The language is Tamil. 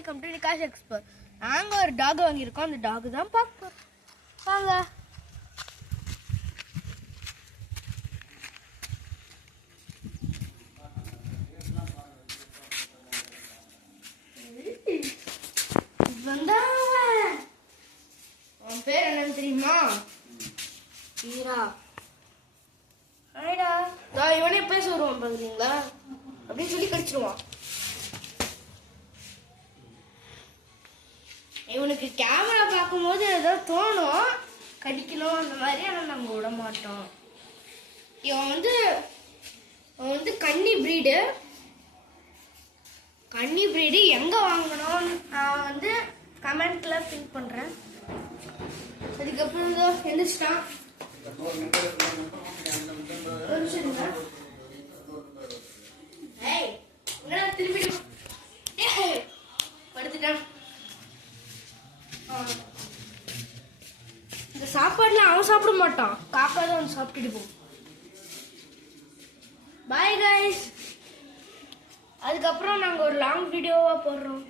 Welcome to Nikash expert. நாங்கள் ஒரு டாக் வாங்கியிருக்கோம். அந்த டாக் தான் பார்க்க போகிறோம். வாங்க. உன் பேர் என்னன்னு தெரியுமா? ஈரா. ஆயிடா இவனே பேச வருவான் பாக்குறீங்களா அப்படின்னு சொல்லி கடிச்சிருவான். இவனுக்கு கேமரா பார்க்கும்போது ஏதோ தோணும் கடிக்கணும் அந்த மாதிரி, ஆனால் நாங்கள் விட மாட்டோம். இவன் வந்து கன்னி ப்ரீடு எங்கே வாங்கணும்னு நான் வந்து கமெண்ட்டில் பின் பண்ணுறேன். அதுக்கப்புறம் எழுந்திரிச்சிட்டான். திருப்பி படுத்துட்டான். இந்த சாப்பாடுல அவன் சாப்பிட மாட்டான், காக்கா தான் அவன் சாப்பிட்டுட்டு போகும். Bye guys. அதுக்கப்புறம் நாங்கள் ஒரு லாங் வீடியோவாக போடுறோம்.